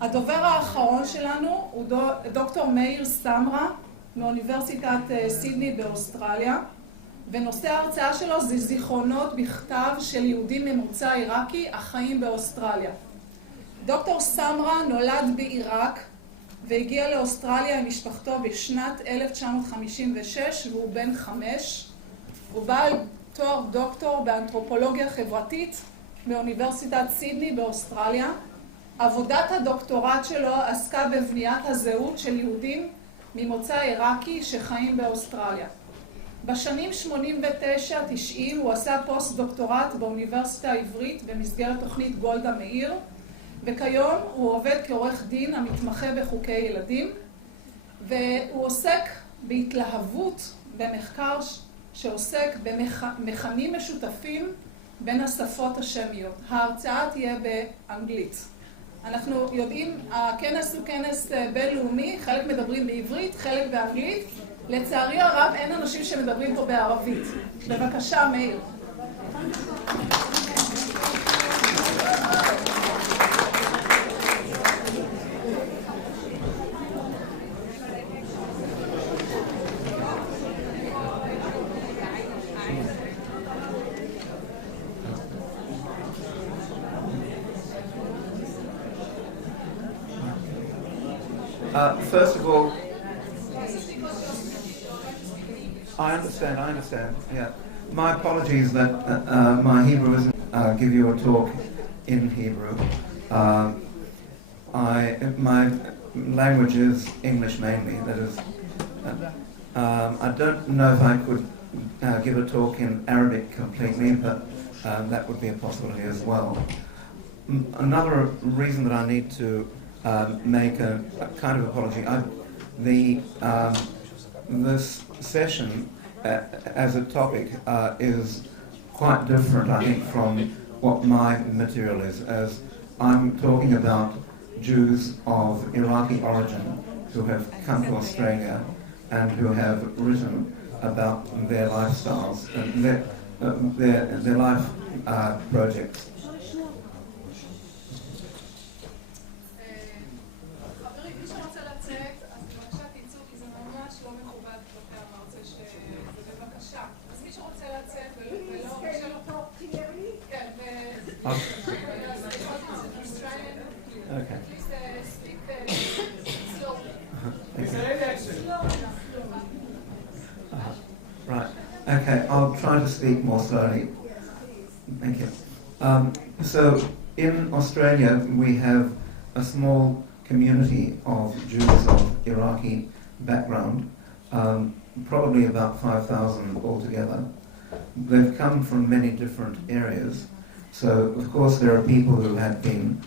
הדובר האחרון שלנו הוא דוקטור מאיר סמרה מאוניברסיטת סידני באוסטרליה, ונושא ההרצאה שלו זה זיכרונות בכתב של יהודים ממוצא עיראקי החיים באוסטרליה. דוקטור סמרה נולד בעיראק והגיע לאוסטרליה עם משפחתו בשנת 1956 והוא בן 5. הוא בעל תואר דוקטור באנתרופולוגיה חברתית מאוניברסיטת סידני באוסטרליה. עבודת הדוקטורט שלו עסקה בבניית הזהות של יהודים ממוצא עיראקי שחיים באוסטרליה. בשנים 89-90 הוא עשה פוסט דוקטורט באוניברסיטה העברית במסגרת תוכנית גולדה מאיר, וכיום הוא עובד כעורך דין המתמחה בחוקי ילדים, והוא עוסק בהתלהבות במחקר שעוסק במכנים משותפים בין השפות השמיות. ההרצאה תהיה באנגלית. אנחנו יודעים, הכנס הוא כנס בינלאומי, חלק מדברים בעברית, חלק באנגלית. לצערי הרב אין אנשים שמדברים פה בערבית. בבקשה, מאיר. First of all, I understand, yeah. My apologies that my Hebrew isn't give you a talk in Hebrew. My language is English mainly, that is. I don't know if I could give a talk in Arabic completely, but that would be a possibility as well. Another reason that I need to make a kind of apology. This session as a topic is quite different, I think, from what my material is, as I'm talking about Jews of Iraqi origin who have come to Australia and who have written about their lifestyles and their life projects. Okay. Right. Okay, I'll try to speak more slowly. Thank you. So, in Australia, we have a small community of Jews of Iraqi background, probably about 5,000 altogether. They've come from many different areas. So, of course, there are people who have been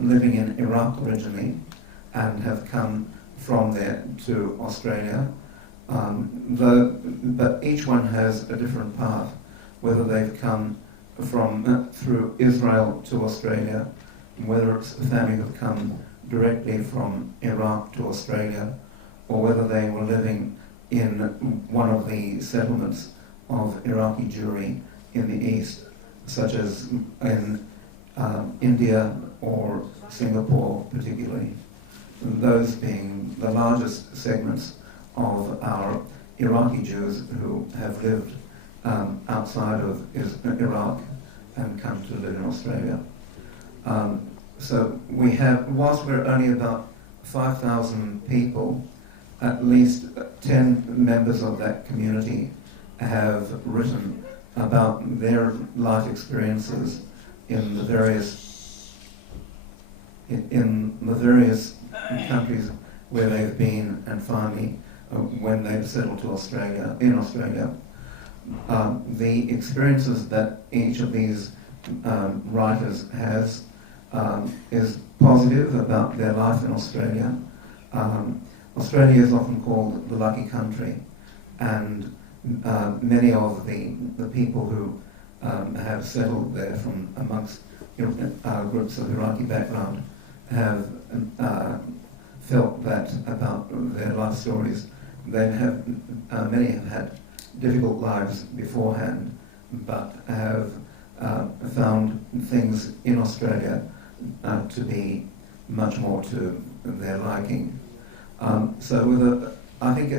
living in Iraq originally and have come from there to Australia. But each one has a different path, whether they've come from through Israel to Australia, whether it's a family who've come directly from Iraq to Australia, or whether they were living in one of the settlements of Iraqi Jewry in the east, such as in India or Singapore particularly, those being the largest segments of our Iraqi Jews who have lived outside of Iraq and come to live in Australia. So we have, whilst we're only about 5,000 people, at least 10 members of that community have written about their life experiences in the various countries where they've been, and finally when they've settled to Australia. The experiences that each of these writers has is positive about their life in Australia. Australia is often called the lucky country, and many of the people who have settled there from amongst groups of Iraqi background have felt that about their life stories. Many have had difficult lives beforehand, but have found things in Australia to be much more to their liking. I think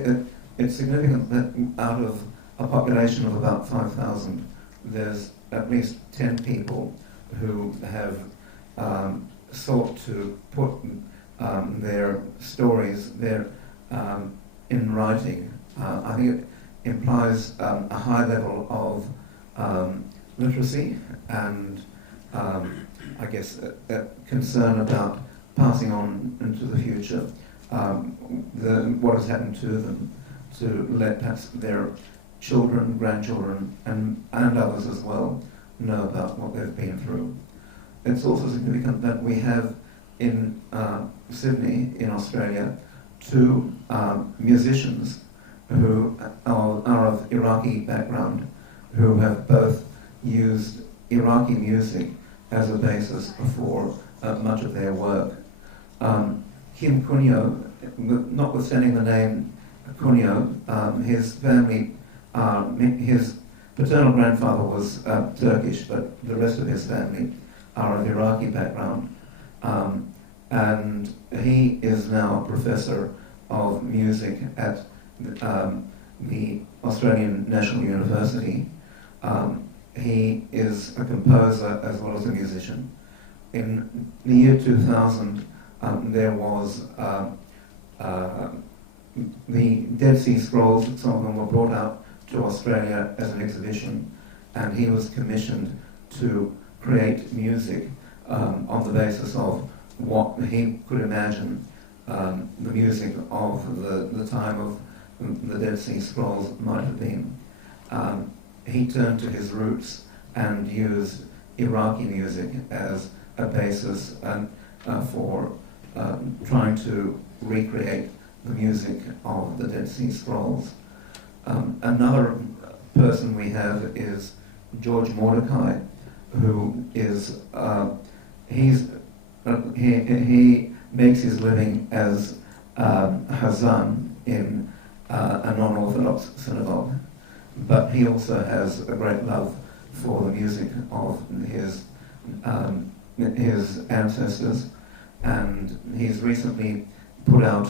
it's significant that out of a population of about 5,000, there's at least 10 people who have sought to put their stories in writing. I think it implies a high level of literacy and I guess a concern about passing on into the future what has happened to them, to let perhaps their children, grandchildren, and others as well know about what they've been through. It's also significant that we have in Sydney, in Australia, two musicians who are of Iraqi background, who have both used Iraqi music as a basis for much of their work. Kim Cunyo, notwithstanding the name Cunyo, his family, his paternal grandfather was Turkish, but the rest of his family are of Iraqi background. And he is now a professor of music at the Australian National University. He is a composer as well as a musician. In the year 2000, there was the Dead Sea Scrolls, some of them were brought out to Australia as an exhibition, and he was commissioned to create music on the basis of what he could imagine the music of the time of the Dead Sea Scrolls might have been. He turned to his roots and used Iraqi music as a basis for trying to recreate the music of the Dead Sea Scrolls. Another person we have is George Mordecai, who is he makes his living as Hazan in a non-Orthodox synagogue, but he also has a great love for the music of his ancestors, and he's recently put out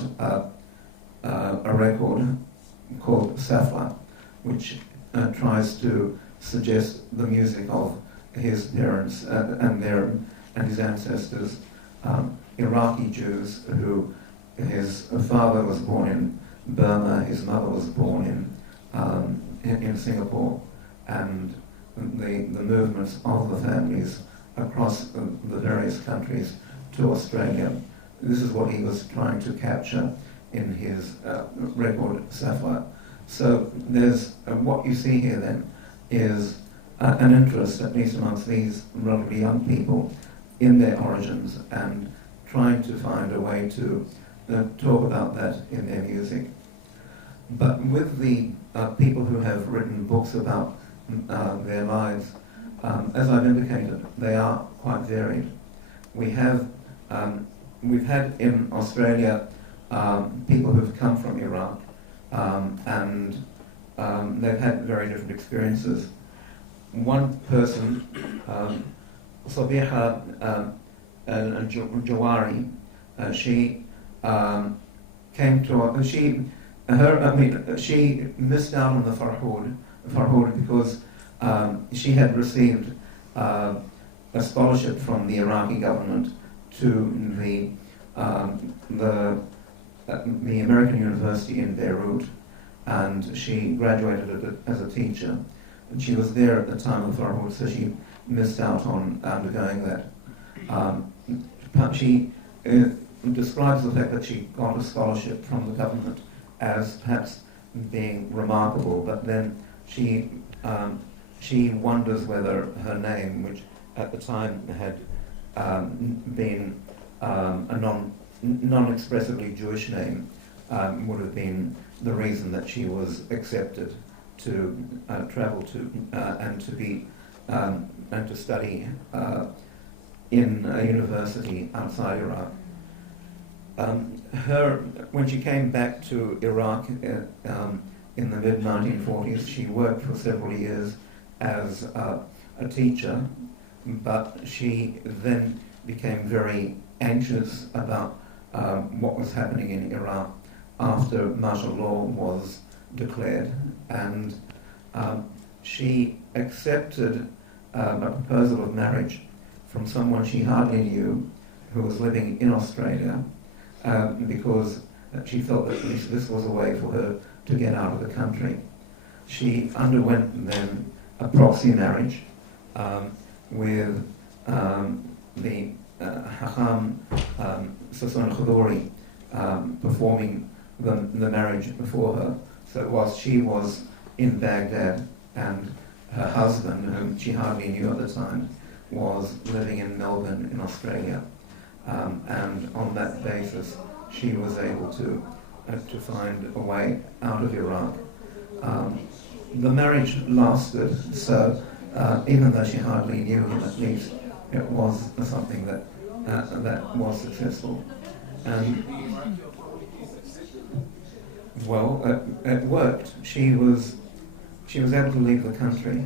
a record called Safra, which tries to suggest the music of his parents and his ancestors, Iraqi Jews who his father was born in Burma, his mother was born in Singapore, and the movements of the families across the various countries to Australia. This is what he was trying to capture in his record Sapphire. So there's what you see here then is an interest, at least amongst these relatively young people, in their origins and trying to find a way to talk about that in their music. But with the people who have written books about their lives, as I've indicated, they are quite varied. We've had in Australia people who've come from Iraq, and they've had very different experiences. One person, Sabiha al-Jawari, she came to she missed out on the Farhud because she had received a scholarship from the Iraqi government to the American University in Beirut, and she graduated as a teacher. And she was there at the time of the Farhud, so she missed out on undergoing that. She describes the fact that she got a scholarship from the government as perhaps being remarkable, but then she wonders whether her name, which at the time had been a non-expressively Jewish name, would have been the reason that she was accepted to travel to and to be and to study in a university outside Iraq. When she came back to Iraq in the mid-1940s, she worked for several years as a teacher, but she then became very anxious about what was happening in Iraq after martial law was declared, and she accepted a proposal of marriage from someone she hardly knew who was living in Australia, because she felt that this was a way for her to get out of the country. She underwent then a proxy marriage with the Hacham Sason Khadori performing the marriage before her. So whilst she was in Baghdad and her husband, whom she hardly knew at the time, was living in Melbourne in Australia. And on that basis, she was able to find a way out of Iraq. The marriage lasted, so even though she hardly knew him, at least it was something that was successful. And well, it worked. She was able to leave the country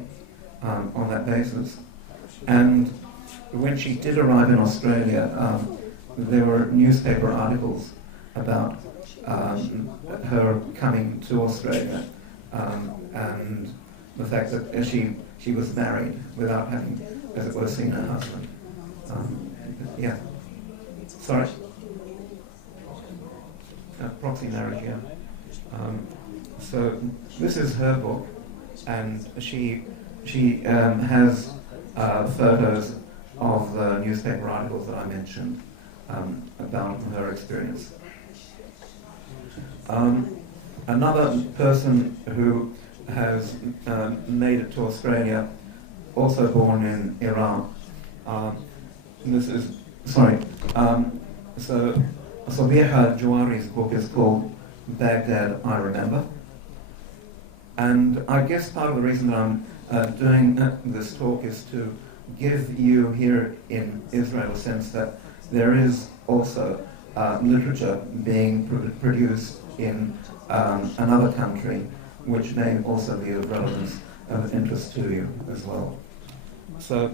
on that basis. And when she did arrive in Australia, there were newspaper articles about her coming to Australia, and the fact that she was married without having, as it were, seen her husband. Yeah. Sorry? Proxy marriage, yeah. So this is her book, and she has photos of the newspaper articles that I mentioned about her experience. Another person who has made it to Australia, also born in Iran. So Sabiha Jawari's book is called Baghdad, I Remember. And I guess part of the reason that I'm doing this talk is to give you here in Israel a sense that there is also literature being produced in another country, which may also be of relevance, of interest to you as well. So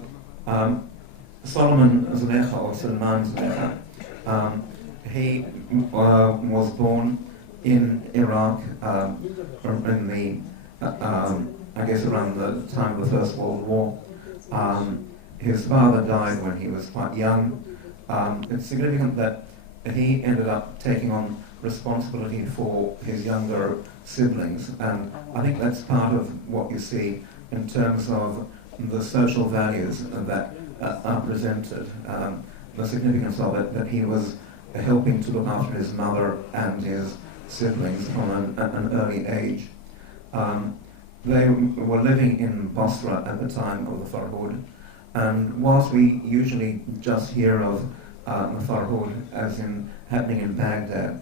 Solomon Zalecha, or Salman Zalecha, he was born in Iraq in the, I guess around the time of the First World War. His father died when he was quite young. It's significant that he ended up taking on responsibility for his younger siblings, and I think that's part of what you see in terms of the social values that are presented. The significance of it, that he was helping to look after his mother and his siblings from an early age. They were living in Basra at the time of the Farhud, and whilst we usually just hear of the Farhud as in happening in Baghdad,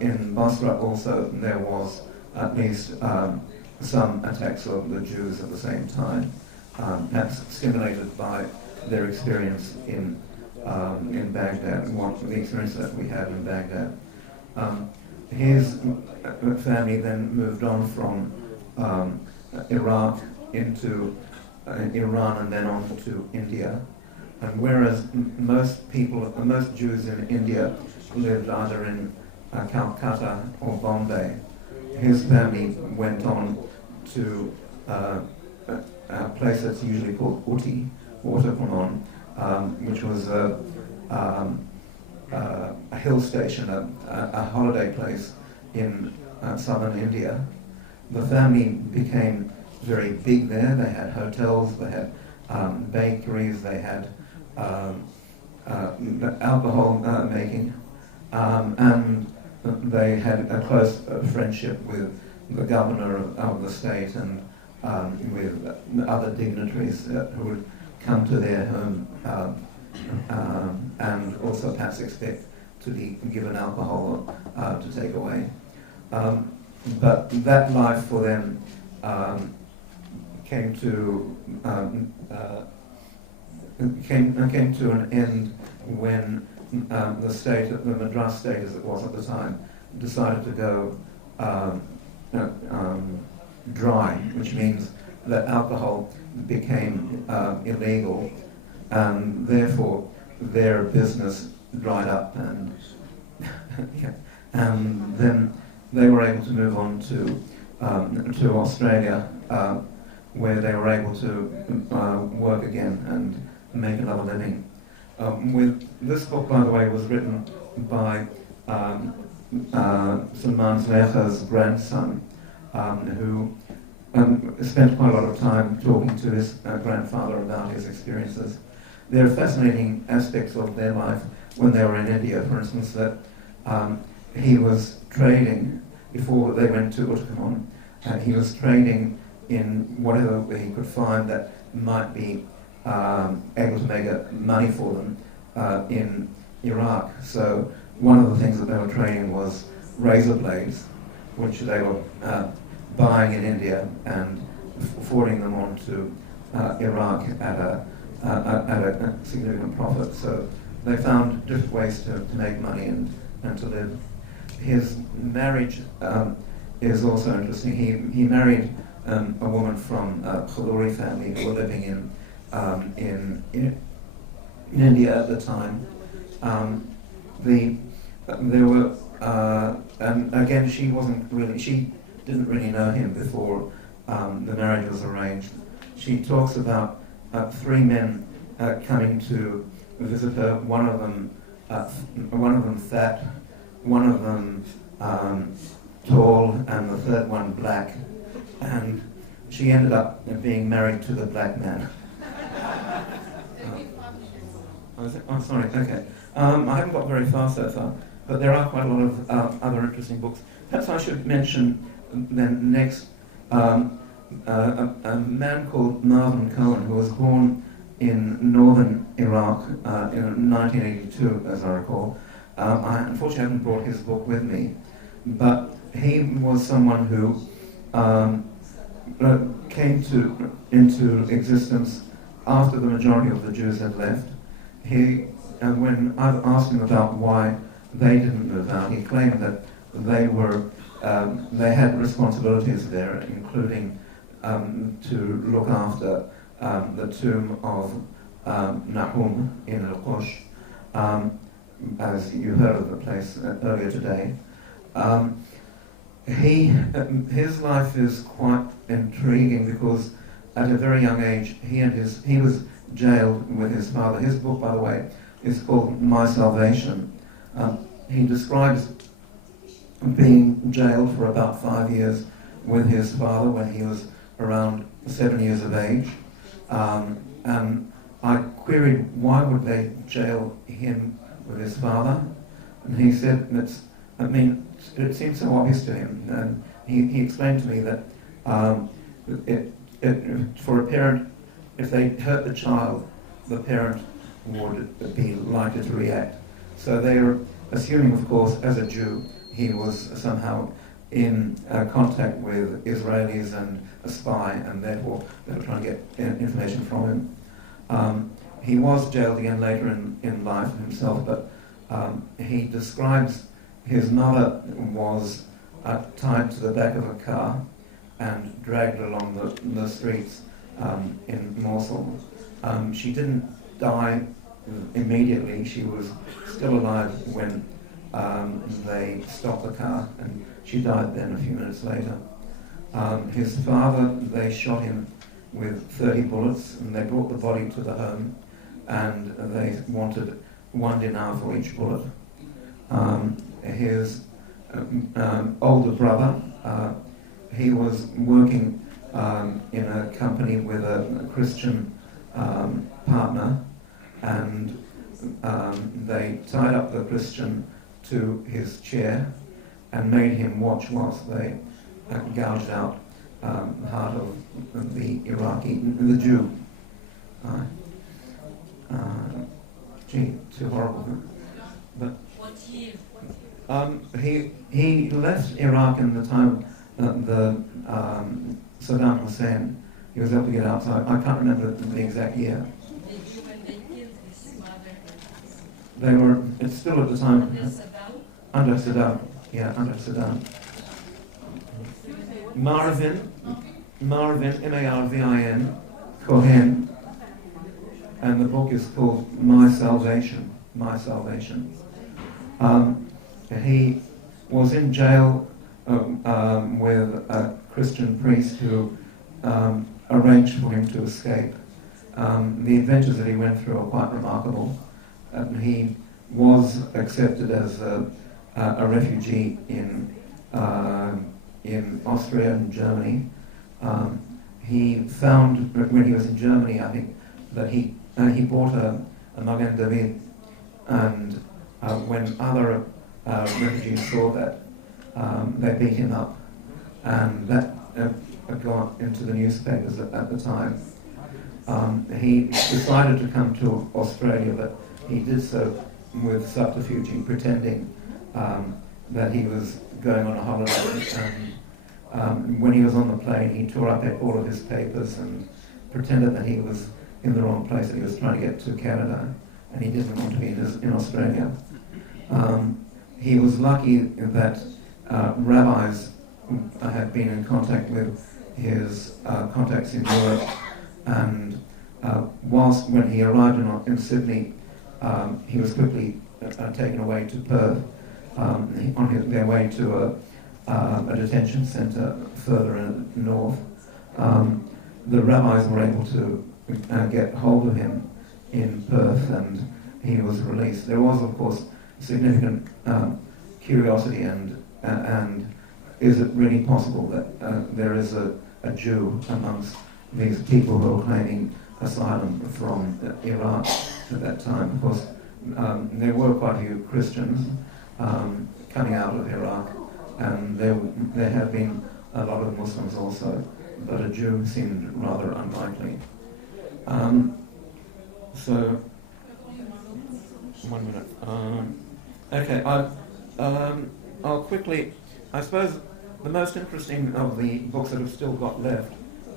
in Basra also there was at least some attacks of the Jews at the same time, perhaps stimulated by their experience in Baghdad, the experience that we had in Baghdad. His family then moved on from Iraq into Iran and then on to India. And whereas most Jews in India lived either in Calcutta or Bombay, his family went on to a place that's usually called Uti, Waterfront, which was a hill station, a holiday place in southern India. The family became very big there. They had hotels, they had bakeries, they had alcohol making, and they had a close friendship with the governor of the state and with other dignitaries who would come to their home and also perhaps expect to be given alcohol to take away. But that life for them came to an end when the Madras state, as it was at the time, decided to go dry, which means that alcohol became illegal, and therefore their business dried up, and yeah, and then they were able to move on to Australia, where they were able to work again and make another living. With this book, by the way, was written by Salman Zlecha's grandson, who spent quite a lot of time talking to his grandfather about his experiences. There are fascinating aspects of their life when they were in India. For instance, that he was trading before they went to Uttakamon. He was trading in whatever he could find that might be able to make money for them in Iraq. So one of the things that they were trading was razor blades, which they were buying in India and forwarding them on to Iraq at a significant profit. So they found different ways to make money and to live. His marriage is also interesting. He married a woman from a Khuduri family who were living in India at the time. There were, and again, she didn't really know him before the marriage was arranged. She talks about 3 men coming to visit her. One of them fat, one of them tall, and the third one black. And she ended up being married to the black man. Oh, sorry, okay. I haven't got very far so far, but there are quite a lot of other interesting books. Perhaps I should mention then next a man called Marvin Cohen, who was born in northern Iraq in 1982, as I recall. I unfortunately haven't brought his book with me, but he was someone who came into existence after the majority of the Jews had left. When I asked him about why they didn't move out, he claimed that they had responsibilities there, including to look after the tomb of Nahum in Al-Qush, as you heard of the place earlier today. His life is quite intriguing because at a very young age he was jailed with his father. His book, by the way, is called My Salvation. He describes being jailed for about 5 years with his father when he was around 7 years of age. And I queried, why would they jail him with his father? And he said, it seemed so obvious to him. And he explained to me that for a parent, if they hurt the child, the parent would be likely to react. So they were assuming, of course, as a Jew, he was somehow in contact with Israelis and a spy, and therefore they were trying to get information from him. He was jailed again later in life himself, but he describes his mother was tied to the back of a car and dragged along the streets in Mosul. She didn't die immediately. She was still alive when they stopped the car, and she died then a few minutes later. His father, they shot him with 30 bullets, and they brought the body to the home, and they wanted $1 dinar for each bullet. His older brother, he was working in a company with a Christian partner, and they tied up the Christian to his chair and made him watch whilst they gouged out the heart of the Jew. Too horrible. But what year? He left Iraq in the time the Saddam Hussein. He was able to get out. So I can't remember the exact year. When they killed his mother? They were. It's still at the time. Under Saddam? Under Saddam. Yeah, under Saddam. Marvin, M-A-R-V-I-N, Cohen, and the book is called My Salvation. my salvation. He was in jail with a Christian priest who arranged for him to escape. The adventures that he went through are quite remarkable. He was accepted as a refugee in Austria and Germany. He found, when he was in Germany, I think, that he bought a Magen David, and when other refugees saw that, they beat him up, and that got into the newspapers at the time. He decided to come to Australia, but he did so with subterfuge, pretending that he was going on a holiday. And when he was on the plane, he tore up all of his papers and pretended that he was in the wrong place, that he was trying to get to Canada, and he didn't want to be in Australia. He was lucky that rabbis had been in contact with his contacts in Europe, and when he arrived in Sydney, he was quickly taken away to Perth on their way to a detention centre further north. The rabbis were able to get hold of him in Perth, and he was released. There was, of course, significant curiosity and is it really possible that there is a Jew amongst these people who are claiming asylum from Iraq at that time? Of course, there were quite a few Christians coming out of Iraq, and there have been a lot of Muslims also, but a Jew seemed rather unlikely. So, 1 minute. Okay, I'll quickly, I suppose the most interesting of the books that have still got left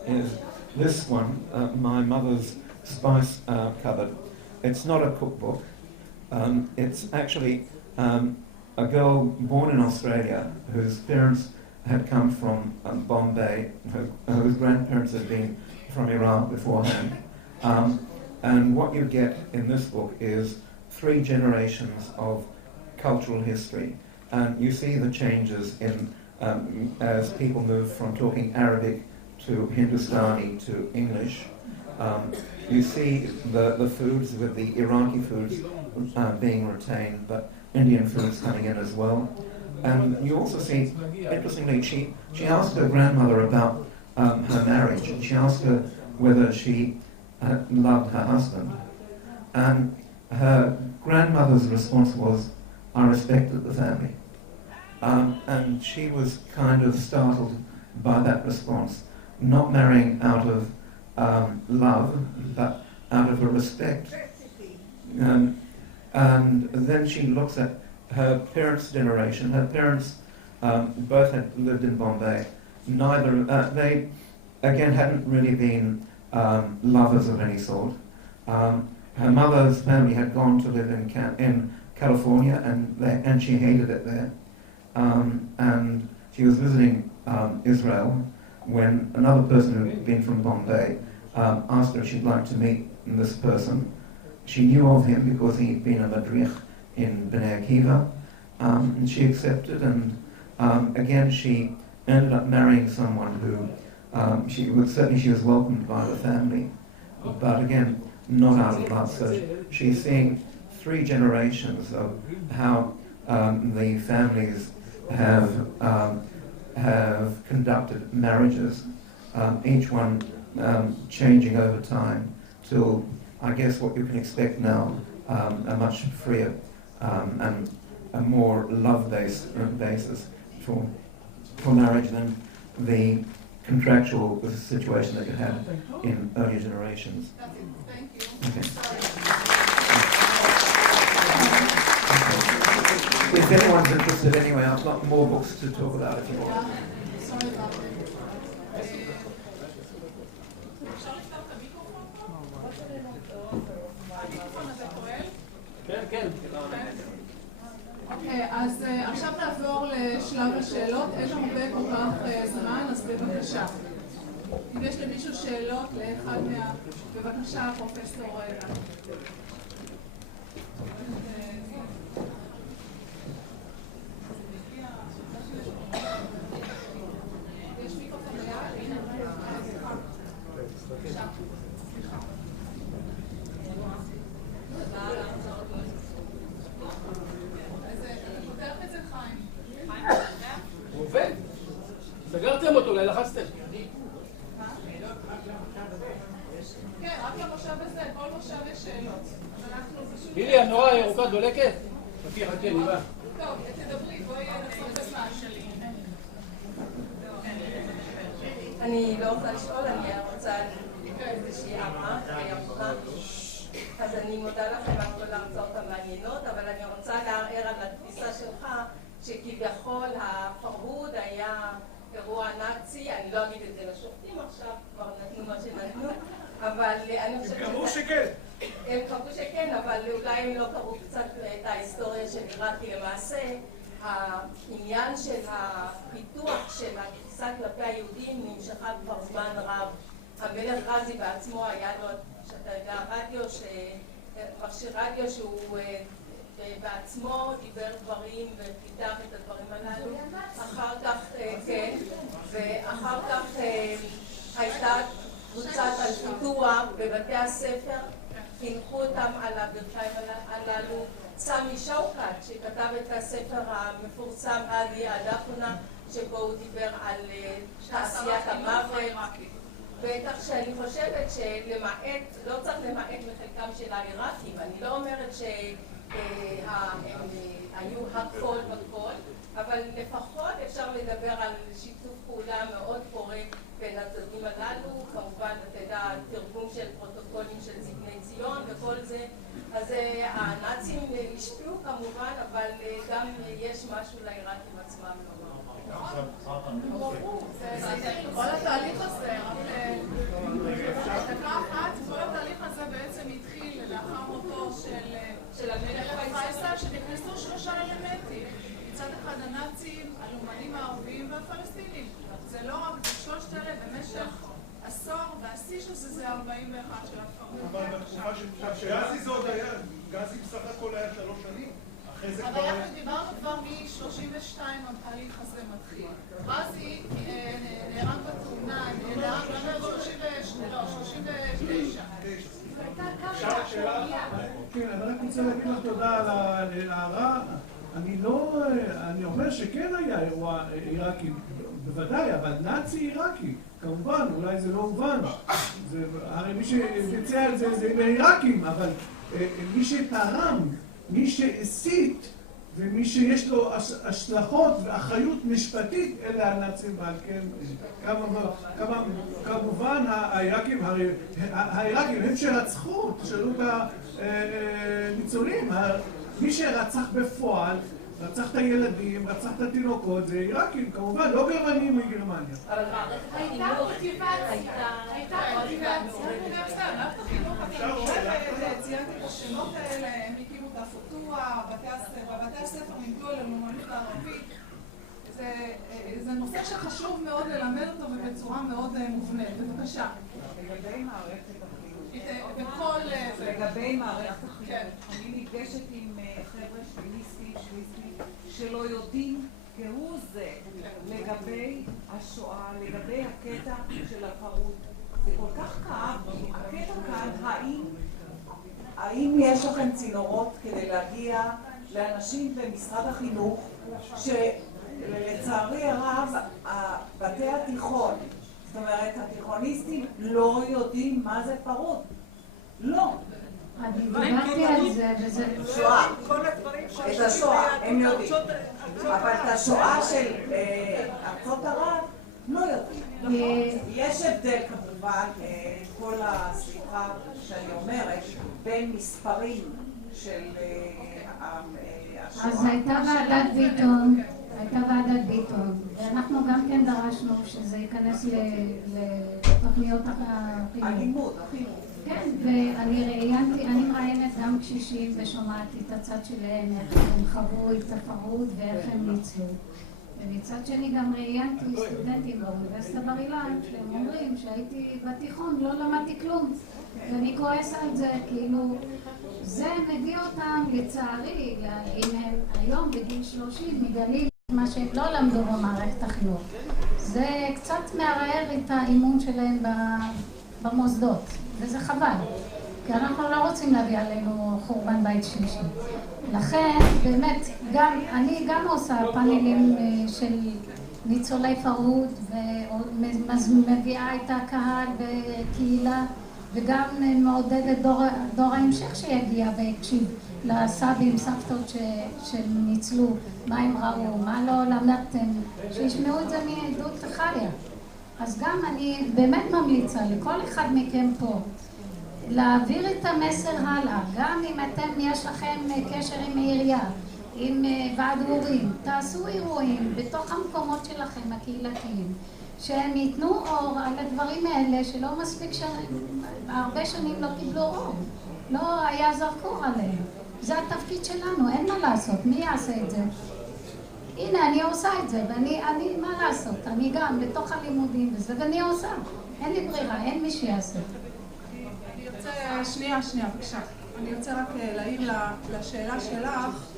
is this one, my mother's spice cupboard. It's not a cookbook. It's actually a girl born in Australia whose parents had come from Bombay, whose grandparents had been from Iraq beforehand. And what you get in this book is 3 generations of cultural history. And you see the changes in as people move from talking Arabic to Hindustani to English. You see the foods, with the Iraqi foods being retained, but Indian foods coming in as well. And you also see, interestingly, she asked her grandmother about her marriage, and she asked her whether she loved her husband. And her grandmother's response was, "I respected the family." And she was kind of startled by that response, not marrying out of love, but out of a respect. And then she looks at her parents' generation. Her parents both had lived in Bombay. They again hadn't really been lovers of any sort. Her mother's family had gone to live in California, and she hated it there. And she was visiting Israel when another person who had been from Bombay asked her if she'd like to meet this person. She knew of him because he'd been a madrich in Bnei Akiva, and she accepted, and again she ended up marrying someone who she was welcomed by the family, but again not out of love. So she's seeing 3 generations of how the families have conducted marriages, each one changing over time till, I guess, what you can expect now, a much freer and a more love-based basis for marriage than the contractual situation that you had in earlier generations. Thank you. Okay. If anyone's interested anyway, I've got more books to talk about if you want. Sorry about that. אוקיי, אז עכשיו נעבור לשלב השאלות. אין לנו הרבה כל כך זמן, אז בבקשה. אם יש למישהו שאלות לאחד בבקשה, פרופסור. הוא עובד? סגרתם אותו, אולי לחצתם. כן, רק למושב הזה, כל מושב יש שאלות. מירי, הנורה הירוקה דולקת? חכי, חכי, אני בא. טוב, תדברי, בואי נחזור בזמן שלי. אני לא רוצה לשאול, אני רוצה איזושהי הערה, אז אני מודה לכם על כל ההרצאות המעניינות, אבל אני רוצה לערער על התפיסה שלך שכביכול הפרהוד היה אירוע נאצי. אני לא אגיד את זה לשופטים עכשיו, כבר נתנו מה שנתנו, אבל אני חושבת הם קראו שכן. הם קראו שכן, אבל אולי הם לא קראו קצת את ההיסטוריה של עיראק, כי למעשה העניין של הפיתוח של התפיסה כלפי היהודים נמשכה כבר זמן רב. המלך רזי בעצמו היה לו, שאתה יודע, מכשיר רדיו שהוא בעצמו דיבר דברים ופיתח את הדברים הללו. אחר כך, כן, ואחר כך הייתה קבוצת על פיתוח בבתי הספר, חינכו אותם על הברכיים הללו. סמי שוקת, שכתב את הספר המפורסם עדי הדפונה, שבו הוא דיבר על תעשיית המוות. בטח שאני חושבת שלמעט, לא צריך למעט לחלקם של העיראקים. אני לא אומרת שהם היו הכל בכל, אבל לפחות אפשר לדבר על שיתוף פעולה מאוד פורה בין הצדדים הללו. כמובן, אתה יודע, תרגום של פרוטוקולים של זקני ציון וכל זה. אז הנאצים השפיעו כמובן, אבל גם יש משהו לעיראקים עצמם לומר. כל התהליך הזה, דקה אחת, כל התהליך הזה בעצם התחיל לאחר מותו של המלך פייסל, שנכנסו 3 אלמנטים. מצד אחד הנאצים, הלאומנים הערביים והפלסטינים. זה לא רק, זה 3 אלה במשך עשור, והשיא של זה 41 של הפרעות. אבל בתקופה של גזי זה עוד היה, גזי בסך הכל היה 3 שנים. אבל אנחנו דיברנו כבר מ-32 התהליך הזה מתחיל. רזי נהרג בתאונה, נהרג ב-39. כן, אני רק רוצה להגיד לך תודה על ההערה. אני אומר שכן היה אירוע עיראקי, בוודאי, אבל נאצי עיראקי. כמובן, אולי זה לא הובן. הרי מי שביצע את זה זה עיראקים, אבל מי שתרם, מי שהסית ומי שיש לו השלכות ואחריות משפטית אלה הנאצים, ועל כן כמובן העיראקים הם שרצחו, תשאלו את הניצולים, מי שרצח בפועל, רצח את הילדים, רצח את התינוקות, זה עיראקים, כמובן, לא גרמנים מגרמניה. אבל מערכת הייתה מוטיבציה, הייתה מערכת החינוך, ציינתי את השמות האלה, הם הקימו את הפוטוע, בבתי הספר לימדו על הלאומנות הערבית. זה נושא שחשוב מאוד ללמד אותו ובצורה מאוד מובנית. בבקשה. לגבי מערכת החינוך. לגבי מערכת החינוך. אני נפגשת עם חבר'ה שוויסטים שלא יודעים כהוא זה לגבי השואה, לגבי הקטע של הפרהוד. זה כל כך כאב, הקטע כאן, האם יש לכם צינורות כדי להגיע לאנשים במשרד החינוך שלצערי הרב בתי התיכון, זאת אומרת התיכוניסטים לא יודעים מה זה פרהוד? לא. אני דיברתי על זה וזה... שואה. את השואה, הם יודעים. אבל את השואה של ארצות ערב לא יודעים. יש הבדל כמובן, כל הסליחה שאני אומרת, בין מספרים של השואה. אז הייתה ועדת ביטון, ואנחנו גם כן דרשנו שזה ייכנס לתוכניות החינוך. הלימוד. כן, ואני מראיינת גם קשישים ושומעת את הצד שלהם, איך הם חוו את הפרהוד ואיך הם ניצלו. ומצד שני גם ראיינתי סטודנטים באוניברסיטת בר אילן, שהם אומרים שהייתי בתיכון, לא למדתי כלום. ואני כועס על זה, כאילו, זה מביא אותם לצערי, אם הם היום בגיל 30 מגלים מה שהם לא למדו במערכת החינוך. זה קצת מערער את האימון שלהם במוסדות, וזה חבל. כי אנחנו לא רוצים להביא עלינו חורבן בית שלישי. לכן, באמת, אני גם עושה פאנלים של ניצולי פרהוד, ומביאה את הקהל בקהילה, וגם מעודדת דור ההמשך שיגיע ויקשיב לסבים, סבתות שניצלו, מה הם ראו, מה לא למדתם, שישמעו את זה מעדות חיה. אז גם אני באמת ממליצה לכל אחד מכם פה, להעביר את המסר הלאה, גם אם אתם יש לכם קשר עם העירייה, עם ועד הורים, תעשו אירועים בתוך המקומות שלכם הקהילתיים, שהם ייתנו אור על הדברים האלה שלא מספיק הרבה שנים לא קיבלו אור, לא היה זרקור עליהם. זה התפקיד שלנו, אין מה לעשות, מי יעשה את זה? הנה, אני עושה את זה, ואני, מה לעשות? אני גם בתוך הלימודים וזה, ואני עושה. אין לי ברירה, אין מי שיעשה. אני רוצה, שנייה, בבקשה. אני רוצה רק להעיר לשאלה שלך.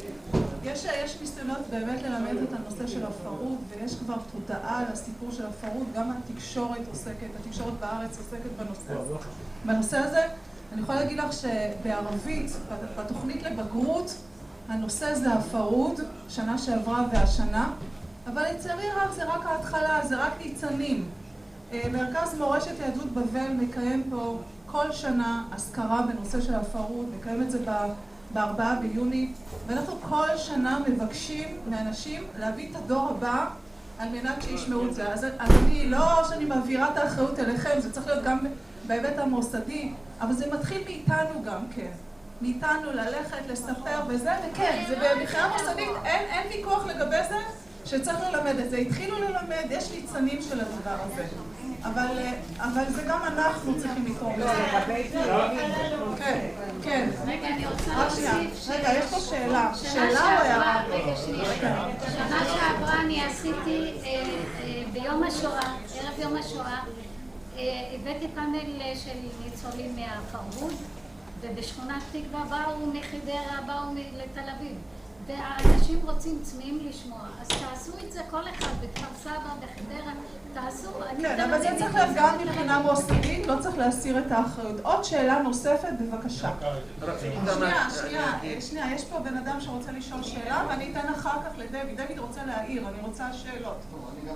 יש ניסיונות באמת ללמד את הנושא של הפרהוד, ויש כבר תודעה על הסיפור של הפרהוד, גם התקשורת בארץ עוסקת בנושא הזה. אני יכולה להגיד לך שבערבית, בתוכנית לבגרות, הנושא זה הפרהוד, שנה שעברה והשנה, אבל לצערי הרב זה רק ההתחלה, זה רק ניצנים. מרכז מורשת יהדות בבל מקיים פה כל שנה אזכרה בנושא של הפרהוד, מקיים את זה ב4 ביוני, ואנחנו כל שנה מבקשים מאנשים להביא את הדור הבא על מנת שישמעו את זה. אז אני לא שאני מעבירה את האחריות אליכם, זה צריך להיות גם בהיבט המוסדי, אבל זה מתחיל מאיתנו גם כן. מאיתנו ללכת, לספר וזה, וכן, זה בבחירה מוסדית, אין ויכוח לגבי זה שצריך ללמד את זה. התחילו ללמד, יש ניצנים של הדבר הזה. אבל זה גם אנחנו צריכים לתרום לזה. כן. רגע, אני רוצה להוסיף. רגע, יש פה שאלה. שאלה או הערה? רגע, שנייה. שנה שעברה אני עשיתי ביום השואה, ערב יום השואה, הבאתי פאנל של ניצולים מהפרהוד, ובשכונת תקווה באו מחדרה, באו לתל אביב. והאנשים רוצים צמאים לשמוע, אז תעשו את זה כל אחד, בכפר סבא, בחדרה, תעשו. כן, אבל זה צריך להיות גם מבחינה מוסדית, לא צריך להסיר את האחריות. עוד שאלה נוספת, בבקשה. שנייה, יש פה בן אדם שרוצה לשאול שאלה, ואני אתן אחר כך לדויד. דויד רוצה להעיר, אני רוצה שאלות. אני גם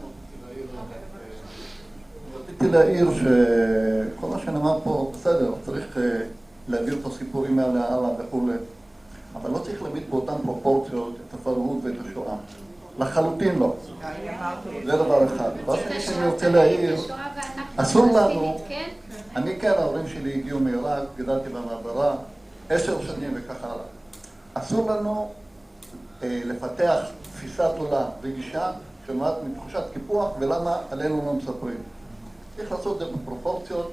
רציתי להעיר שכל מה שנאמר פה בסדר, צריך להעביר את הסיפורים האלה הלאה וכו'. אבל לא צריך להביא באותן פרופורציות את הפרהוד ואת השואה. לחלוטין לא. זה דבר אחד. מה שאני רוצה להעיר, אסור לנו, אני כן, ההורים שלי הגיעו מעיראק, גדלתי במעברה, 10 שנים וכך הלאה. אסור לנו לפתח תפיסת עולם וגישה שנובעת מתחושת קיפוח, ולמה עלינו לא מספרים. צריך לעשות את זה בפרופורציות,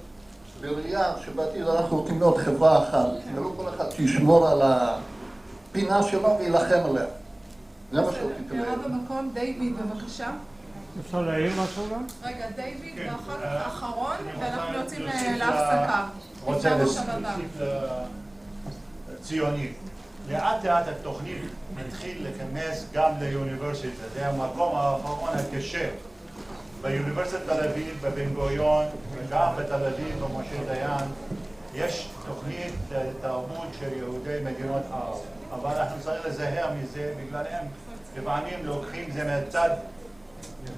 בראייה שבעתיד אנחנו רוצים להיות חברה אחת, ולא כל אחד שישמור על הפינה שלו וילחם עליה. זה מה שרציתי להעיר. הערה במקום, דיוויד, בבקשה. אפשר להעיר משהו גם? רגע, דיוויד, ואחר כך האחרון, ואנחנו יוצאים להפסקה. רוצה להוסיף ציוני. לאט לאט התוכנית מתחיל להיכנס גם לאוניברסיטה. זה המקום האחרון הקשה. באוניברסיטת תל אביב, בבן גוריון, וגם בתל אביב, במשה דיין, יש תוכנית לתרבות של יהודי מדינות ערב. אבל אנחנו צריכים לזהר מזה, בגלל הם לפעמים לוקחים זה מהצד,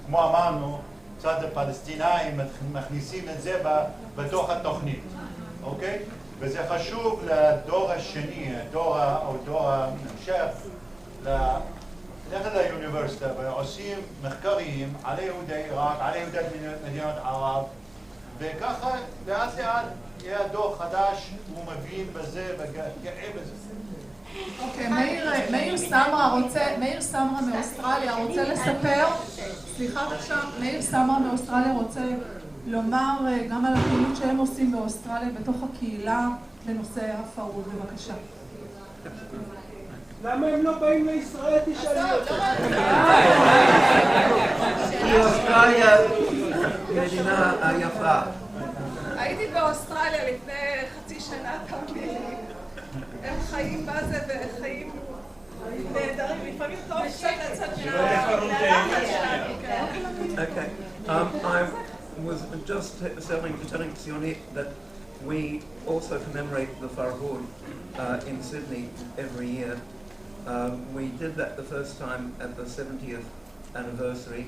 כמו אמרנו, צד הפלסטינאים, מכניסים את זה בתוך התוכנית, אוקיי? וזה חשוב לדור השני, דור ההמשך, ללכת לאוניברסיטה ועושים מחקרים על יהודי עיראק, על יהודי מדינות ערב, וככה לאט לאט יהיה דור חדש, הוא מבין בזה וגאה בזה. אוקיי, מאיר סמרה מאוסטרליה רוצה לספר, סליחה בבקשה, מאיר סמרה מאוסטרליה רוצה לומר גם על הפעילות שהם עושים באוסטרליה בתוך הקהילה בנושא הפרהוד, בבקשה. למה הם לא באים לישראל? תשאלי אותם. כי אוסטרליה מדינה יפה. הייתי באוסטרליה לפני חצי שנה, תאמין לי. הם חיים בזה וחיים נהדרים, לפעמים טוב קצת לצאת מהלחץ שלנו. Okay. I was just telling Tsioni that we also commemorate the Farhud in Sydney every year. We did that the first time at the 70th anniversary.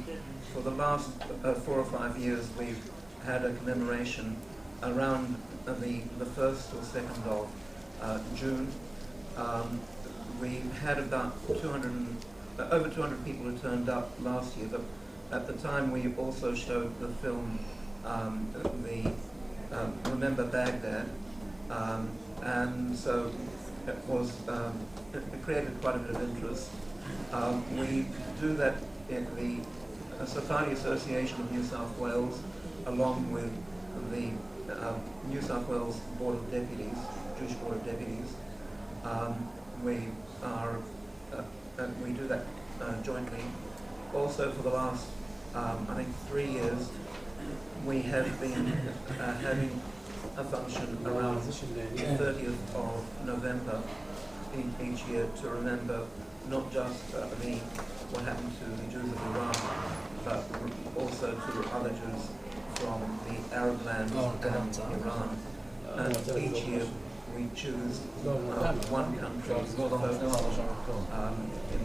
For the last 4 or 5 years we've had a commemoration around the 1st or 2nd of June. We had about over 200 people who turned up last year, but at the time we also showed the film Remember Baghdad, and so it was it created quite a bit of interest. We do that in the Safari Association of New South Wales, along with the New South Wales Board of Deputies, Jewish Board of Deputies. We do that jointly. Also, for the last I think 3 years, we have been having a function around the 30th of November each year to remember not just what happened to the Jews of Iran, but also to other Jews from the Arab lands and Iran. And each year we choose one country to focus in